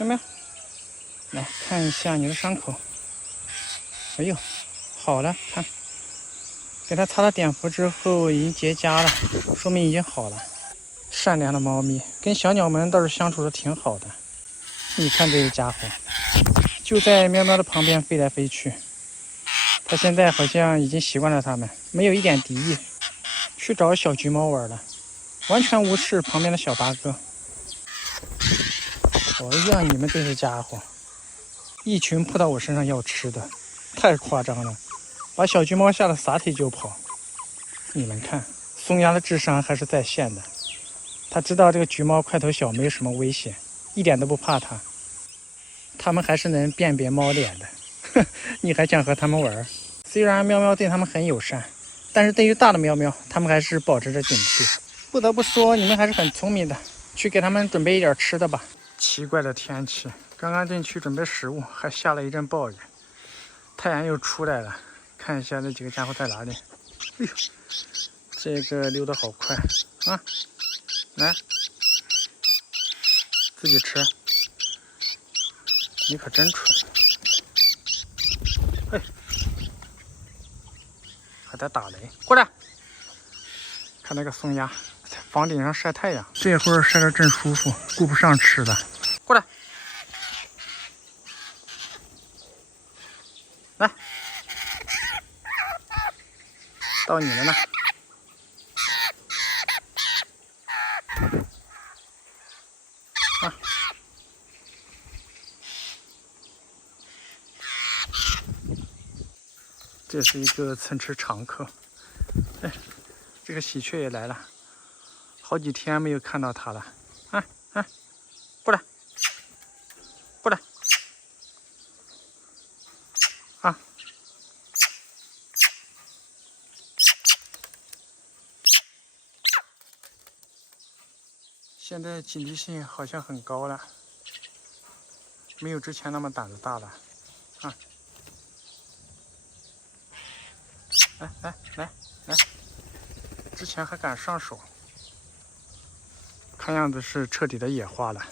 有没有？来看一下你的伤口。哎呦，好了，看，给它擦了碘伏之后已经结痂了，说明已经好了。善良的猫咪跟小鸟们倒是相处的挺好的。你看这个家伙，就在喵喵的旁边飞来飞去。它现在好像已经习惯了它们，没有一点敌意，去找小橘猫玩了，完全无视旁边的小八哥。哎呀，你们这些家伙，一群扑到我身上要吃的，太夸张了，把小橘猫吓得撒腿就跑。你们看，松鸦的智商还是在线的，他知道这个橘猫块头小，没有什么危险，一点都不怕它。它们还是能辨别猫脸的，哼，你还想和它们玩？虽然喵喵对它们很友善，但是对于大的喵喵，它们还是保持着警惕。不得不说，你们还是很聪明的，去给它们准备一点吃的吧。奇怪的天气，刚刚进去准备食物，还下了一阵暴雨，太阳又出来了。看一下那几个家伙在哪里。哎呦，这个溜得好快啊！来，自己吃。你可真蠢！哎，还在打雷，过来！看那个松鸦在房顶上晒太阳，这会儿晒得正舒服，顾不上吃了。过来，来，到你了呢。啊！这是一个蹭吃常客。哎，这个喜鹊也来了，好几天没有看到它了。啊啊，过来，过来，啊！现在警惕性好像很高了，没有之前那么胆子大了。啊！来，之前还敢上手，看样子是彻底的野化了。